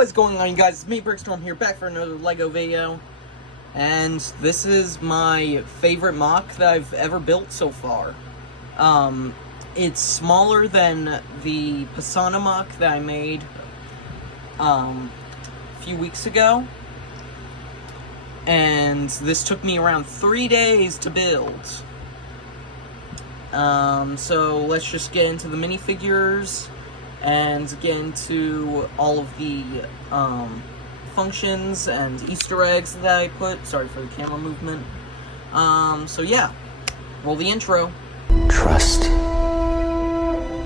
What's going on, you guys? It's me, Brickstorm, here, back for another LEGO video. And this is my favorite MOC that I've ever built so far. It's smaller than the Pisana MOC that I made a few weeks ago. And this took me around 3 days to build. So let's just get into the minifigures and get into all of the functions and Easter eggs that I put. Sorry for the camera movement. So yeah, roll the intro. Trust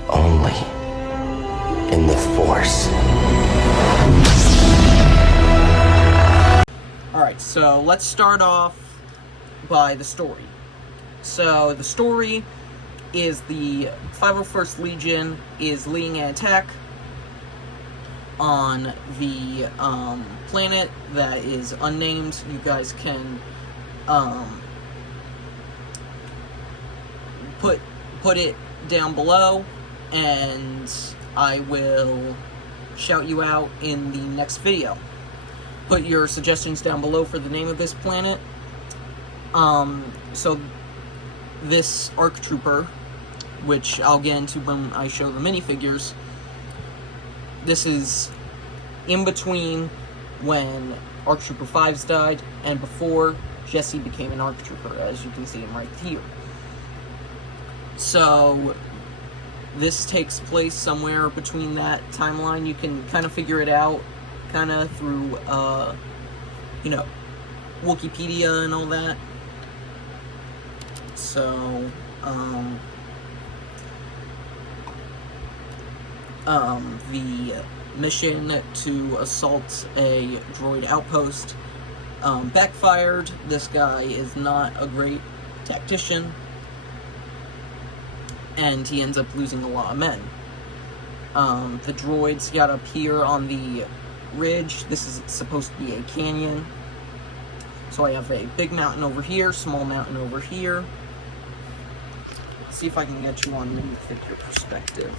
only in the Force. Alright, so let's start off by the story. So the story is the 501st Legion is leading an attack on the planet that is unnamed. You guys can put it down below, and I will shout you out in the next video. Put your suggestions down below for the name of this planet. So this ARC Trooper, which I'll get into when I show the minifigures, this is in between when ARC Trooper 5s died and before Jesse became an ARC Trooper, as you can see him right here. So this takes place somewhere between that timeline. You can kind of figure it out kind of through, you know, Wikipedia and all that. So, the mission to assault a droid outpost backfired. This guy is not a great tactician, and he ends up losing a lot of men. The droids got up here on the ridge. This is supposed to be a canyon. So I have a big mountain over here, small mountain over here. Let's see if I can get you on minifigure perspective.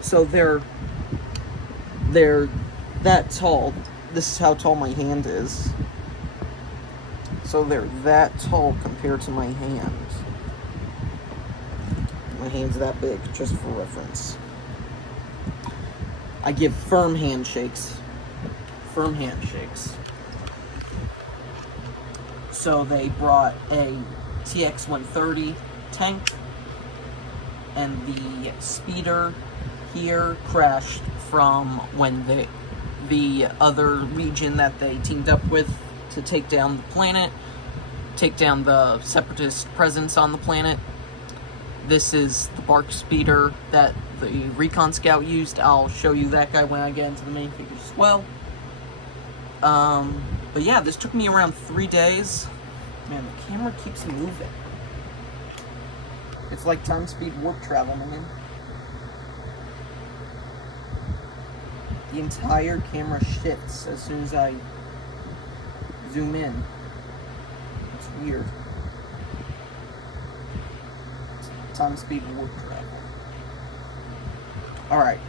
So they're that tall. This is how tall my hand is. So they're that tall compared to my hand. My hand's that big, just for reference. I give firm handshakes. Firm handshakes. So they brought a TX-130 tank, and the speeder here crashed from when the other Legion that they teamed up with to take down the planet, take down the Separatist presence on the planet. This is the bark speeder that the Recon Scout used. I'll show you that guy when I get into the minifigures as well. But yeah, this took me around 3 days. Man, the camera keeps moving. It's like time speed warp travel, man. The entire camera shifts as soon as I zoom in. It's weird. Time speed warp travel. Alright.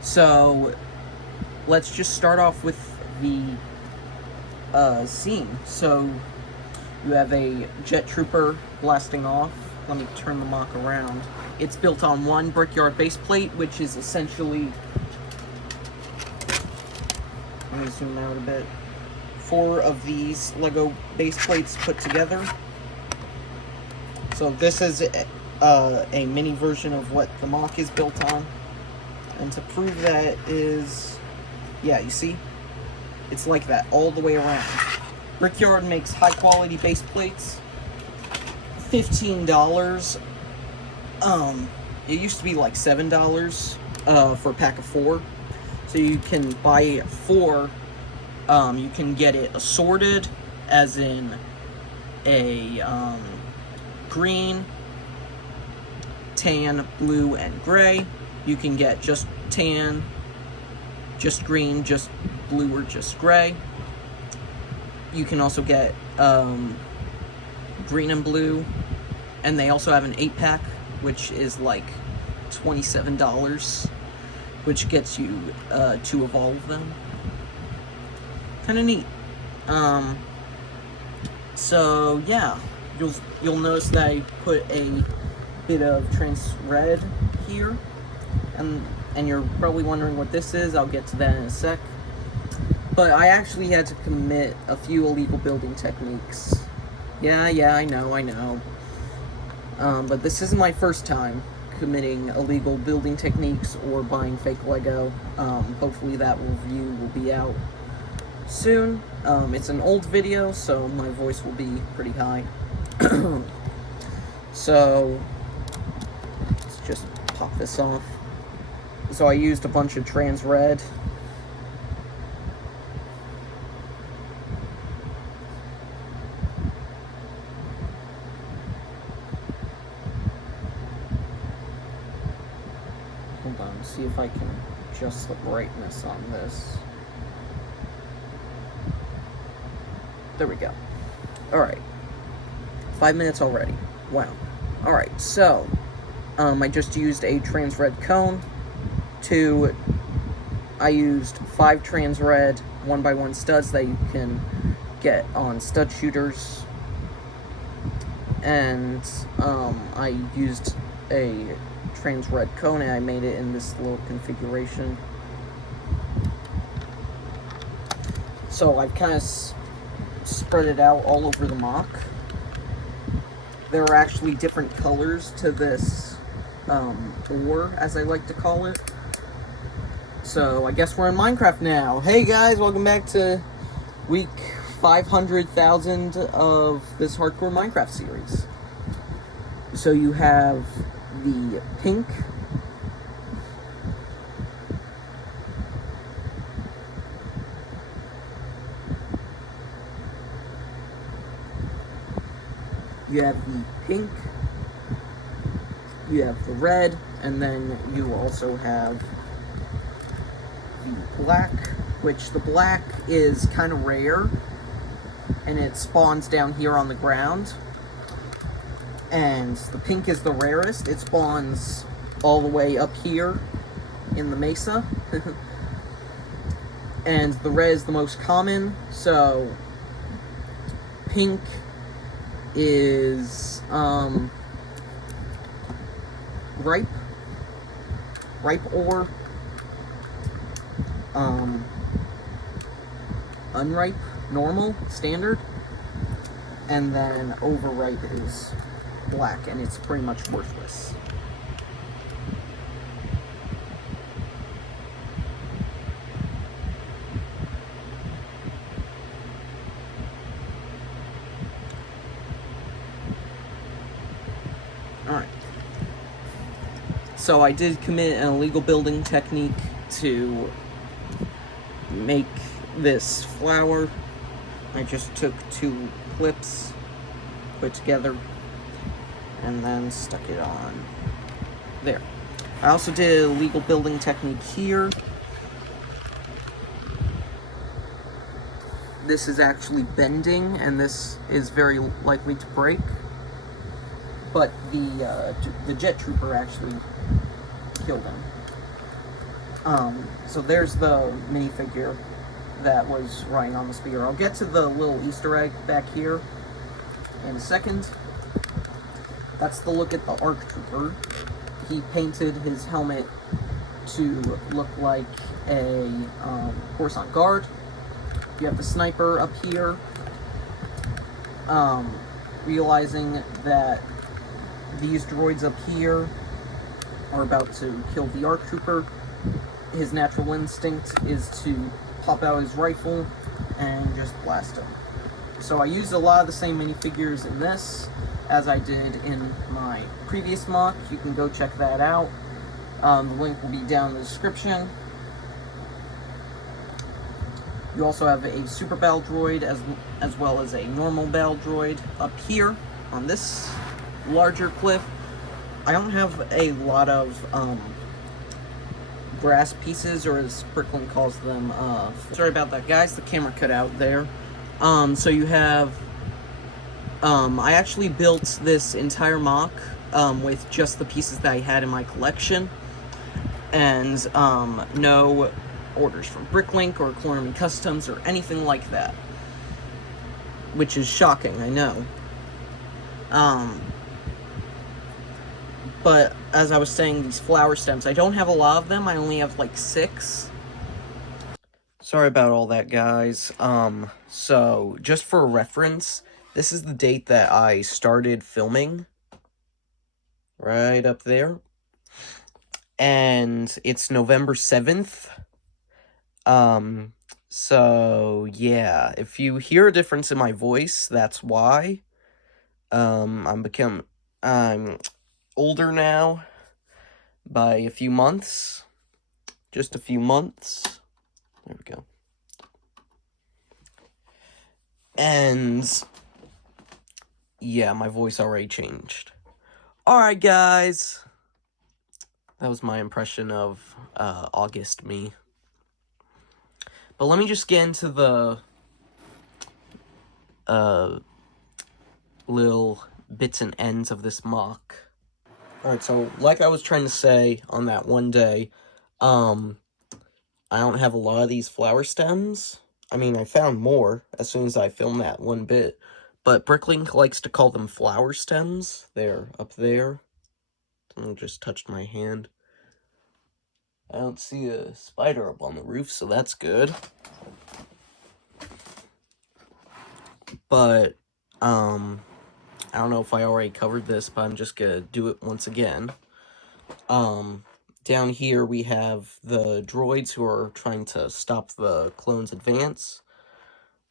So let's just start off with the scene. So you have a jet trooper blasting off. Let me turn the MOC around. It's built on one Brickyard base plate, which is essentially, let me zoom out a bit, 4 of these LEGO base plates put together. So this is a mini version of what the MOC is built on. And to prove that is, yeah, you see? It's like that all the way around. Brickyard makes high quality base plates. $15. It used to be like $7 for a pack of 4. So you can buy 4. You can get it assorted, as in a green, tan, blue, and gray. You can get just tan, just green, just blue, or just gray. You can also get green and blue, and they also have an 8-pack, which is like $27. which gets you 2 of all of them. Kind of neat. So yeah, you'll notice that I put a bit of trans red here, and you're probably wondering what this is. I'll get to that in a sec. But I actually had to commit a few illegal building techniques. Yeah, I know. But this isn't my first time committing illegal building techniques or buying fake Lego. Hopefully that review will be out soon. It's an old video, so my voice will be pretty high. So, let's just pop this off. So I used a bunch of trans red. Hold on, see if I can adjust the brightness on this. There we go. Alright. 5 minutes already. Wow. Alright, so I just used a trans red cone. I used 5 trans red 1x1 studs that you can get on stud shooters. And I used a trans red cone and I made it in this little configuration. So I've kind of spread it out all over the MOC. There are actually different colors to this ore, as I like to call it. So I guess we're in Minecraft now. Hey guys, welcome back to week 500,000 of this hardcore Minecraft series. So you have the pink, you have the red, and then you also have the black, which the black is kind of rare, and it spawns down here on the ground. And the pink is the rarest. It spawns all the way up here in the mesa. And the red is the most common, so pink is ripe ore, unripe, normal, standard, and then overripe is black, and it's pretty much worthless. Alright. So I did commit an illegal building technique to make this flower. I just took 2 clips, put together, and then stuck it on there. I also did a legal building technique here. This is actually bending, and this is very likely to break. But the jet trooper actually killed him. So there's the minifigure that was riding on the speeder. I'll get to the little Easter egg back here in a second. That's the look at the ARC Trooper. He painted his helmet to look like a Coruscant guard. You have the sniper up here. Realizing that these droids up here are about to kill the ARC Trooper, his natural instinct is to pop out his rifle and just blast him. So I used a lot of the same minifigures in this as I did in my previous MOC. You can go check that out. The link will be down in the description. You also have a super battle droid as well as a normal battle droid up here on this larger cliff. I don't have a lot of grass pieces, or as Bricklin calls them, sorry about that guys, the camera cut out there. So you have, I actually built this entire MOC with just the pieces that I had in my collection. And no orders from Bricklink or Clormy Customs or anything like that. Which is shocking, I know. But as I was saying, these flower stems, I don't have a lot of them. I only have like 6. Sorry about all that, guys. So just for reference, this is the date that I started filming. Right up there. And it's November 7th. So yeah, if you hear a difference in my voice, that's why. I'm older now by a few months. Just a few months. There we go. And yeah, my voice already changed. Alright, guys. That was my impression of August me. But let me just get into the little bits and ends of this MOC. Alright, so like I was trying to say on that one day, I don't have a lot of these flower stems. I mean, I found more as soon as I filmed that one bit. But Bricklink likes to call them flower stems. They're up there. Someone just touched my hand. I don't see a spider up on the roof, so that's good. But, I don't know if I already covered this, but I'm just gonna do it once again. Down here we have the droids who are trying to stop the clones' advance.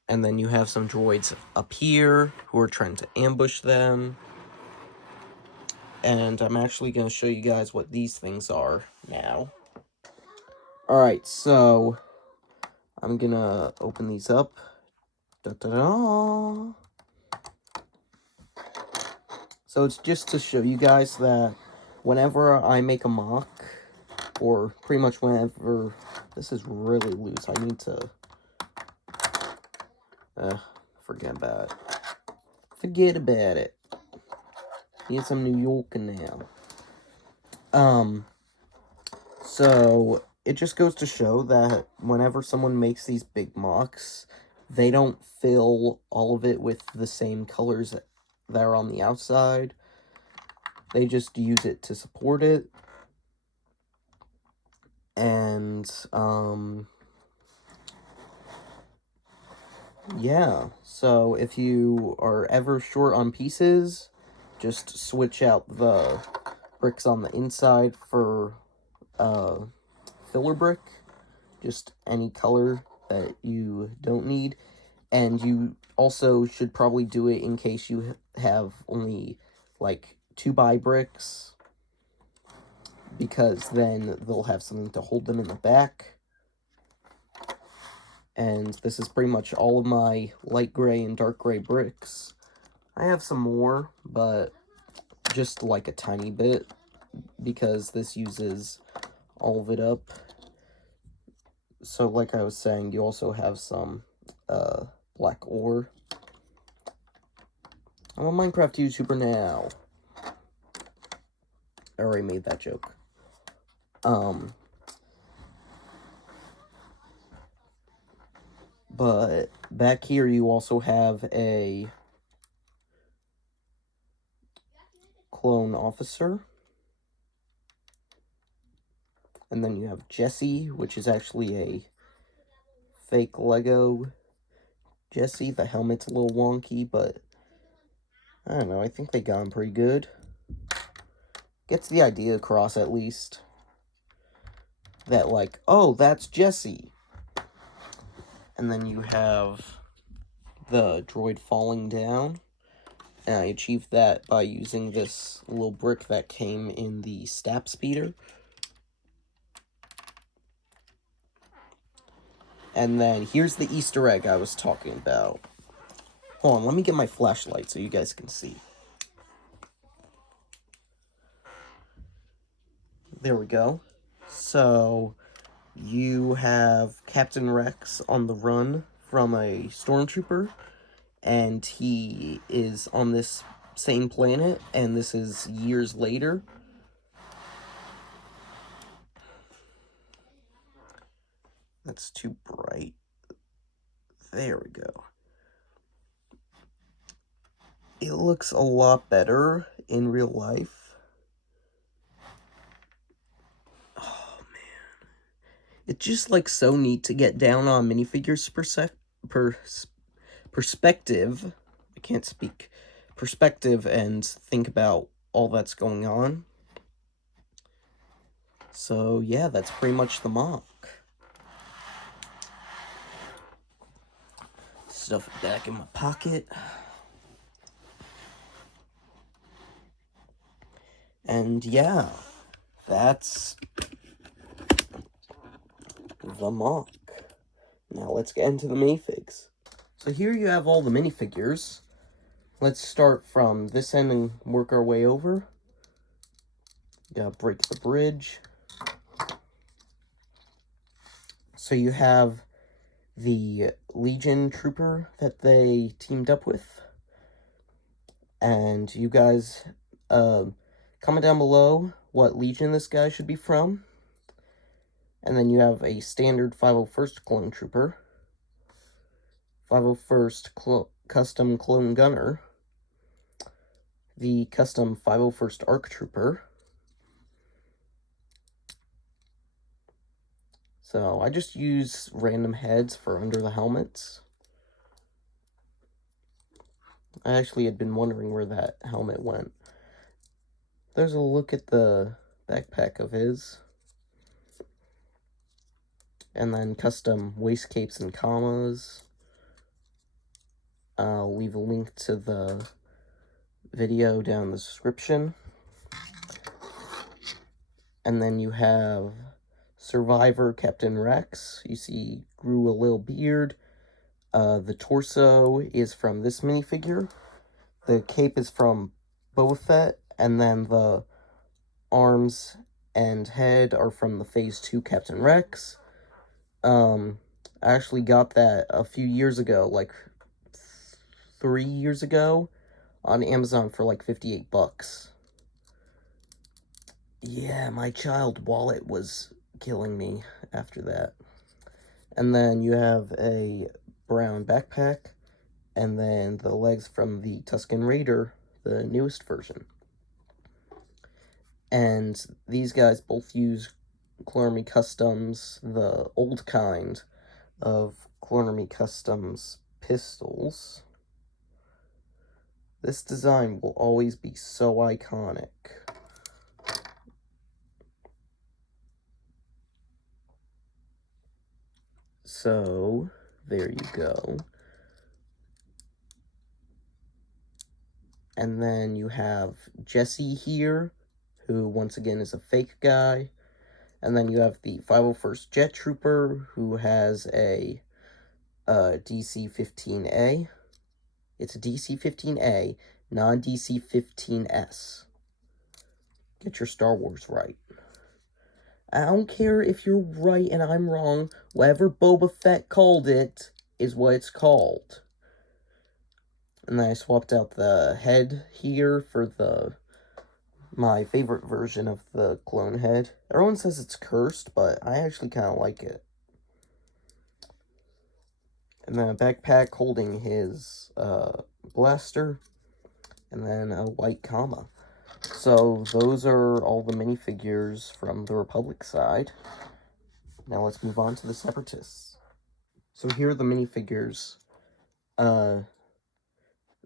And then you have some droids up here who are trying to ambush them. And I'm actually going to show you guys what these things are now. Alright, so I'm going to open these up. Da-da-da. So it's just to show you guys that whenever I make a MOC, or pretty much whenever... This is really loose. I need to... forget about it. Forget about it. Need some New York now. So it just goes to show that whenever someone makes these big MOCs, they don't fill all of it with the same colors that are on the outside. They just use it to support it. And, yeah. So if you are ever short on pieces, just switch out the bricks on the inside for filler brick, just any color that you don't need. And you also should probably do it in case you have only like 2x bricks, because then they'll have something to hold them in the back. And this is pretty much all of my light gray and dark gray bricks. I have some more, but just like a tiny bit, because this uses all of it up. So like I was saying, you also have some black ore. I'm a Minecraft YouTuber now. I already made that joke. But back here you also have a clone officer. And then you have Jesse, which is actually a fake Lego Jesse. The helmet's a little wonky, but I don't know, I think they got him pretty good. Gets the idea across, at least. That, like, oh, that's Jesse. And then you have the droid falling down. And I achieved that by using this little brick that came in the stap speeder. And then here's the Easter egg I was talking about. Hold on, let me get my flashlight so you guys can see. There we go. So, you have Captain Rex on the run from a stormtrooper, and he is on this same planet, and this is years later. That's too bright. There we go. It looks a lot better in real life. Oh, man. It's just, like, so neat to get down on minifigures perspective. I can't speak. Perspective and think about all that's going on. So, yeah, that's pretty much the MOC. Stuff it back in my pocket. And yeah, that's the MOC. Now let's get into the minifigs. So here you have all the minifigures. Let's start from this end and work our way over. Gotta break the bridge. So you have the Legion Trooper that they teamed up with. And you guys, comment down below what Legion this guy should be from. And then you have a standard 501st Clone Trooper, 501st Custom Clone Gunner, the Custom 501st ARC Trooper. So I just use random heads for under the helmets. I actually had been wondering where that helmet went. There's a look at the backpack of his. And then custom waist capes and commas. I'll leave a link to the video down in the description. And then you have Survivor Captain Rex. You see, grew a little beard. The torso is from this minifigure. The cape is from Boba Fett. And then the arms and head are from the Phase 2 Captain Rex. I actually got that a few years ago, like 3 years ago, on Amazon for like 58 bucks. Yeah, my child wallet was killing me after that. And then you have a brown backpack, and then the legs from the Tusken Raider, the newest version. And these guys both use Clone Army Customs, the old kind of Clone Army Customs pistols. This design will always be so iconic. So, there you go. And then you have Jesse here, who once again is a fake guy. And then you have the 501st Jet Trooper, who has a DC-15A. It's a DC-15A, non-DC-15S. Get your Star Wars right. I don't care if you're right and I'm wrong. Whatever Boba Fett called it is what it's called. And then I swapped out the head here for my favorite version of the clone head. Everyone says it's cursed, but I actually kind of like it. And then a backpack holding his blaster. And then a white comma. So those are all the minifigures from the Republic side. Now let's move on to the Separatists. So here are the minifigures.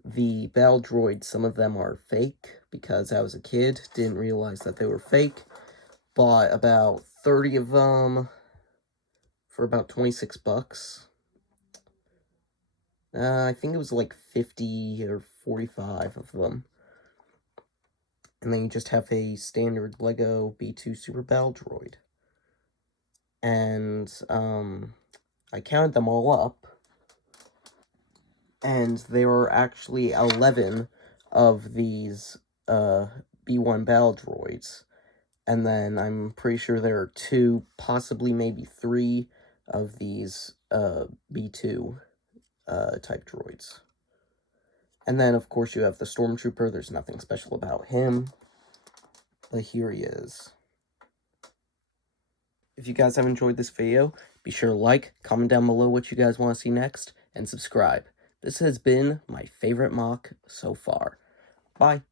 The battle droids, some of them are fake, because I was a kid, didn't realize that they were fake. Bought about 30 of them for about 26 bucks. I think it was like 50 or 45 of them. And then you just have a standard Lego B2 Super Battle Droid. And, I counted them all up. And there are actually 11 of these, B1 Battle Droids. And then I'm pretty sure there are 2, possibly maybe 3 of these, B2, type droids. And then, of course, you have the Stormtrooper. There's nothing special about him. But here he is. If you guys have enjoyed this video, be sure to like, comment down below what you guys want to see next, and subscribe. This has been my favorite MOC so far. Bye.